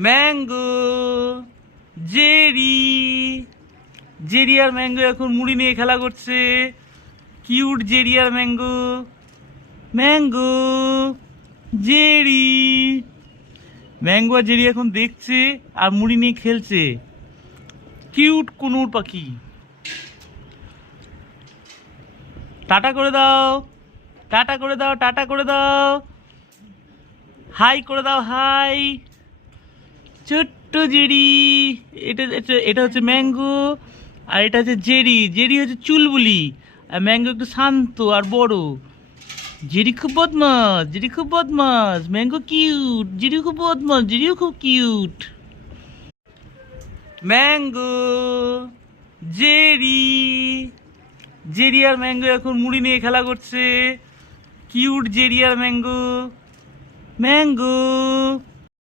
Mango, Jerry. Jerry আর mango এখন মুড়ি নিয়ে খেলা করছে। কিউট জেরি আর ম্যাঙ্গো। Mango, Jerry. ম্যাঙ্গো আর জেরি এখন দেখছে আর মুড়ি নিয়ে খেলছে। কিউট কুনুর পাখি। টাটা করে দাও, টাটা করে দাও, টাটা করে দাও, হাই করে দাও, হাই। ছোট্ট জেরি। এটা এটা এটা হচ্ছে ম্যাঙ্গো আর এটা হচ্ছে জেরি। জেরি হচ্ছে চুলবুলি আর ম্যাঙ্গো একটু শান্ত আর বড়। জেরি খুব বদমাস, জেরি খুব বদমাস। ম্যাঙ্গো কিউট, জেরি খুব বদমাস, জেরিও খুব কিউট। Mango, Jerry. জেরি আর ম্যাঙ্গো এখন মুড়ি নিয়ে খেলা করছে। কিউট জেরি আর ম্যাঙ্গো। ম্যাঙ্গো,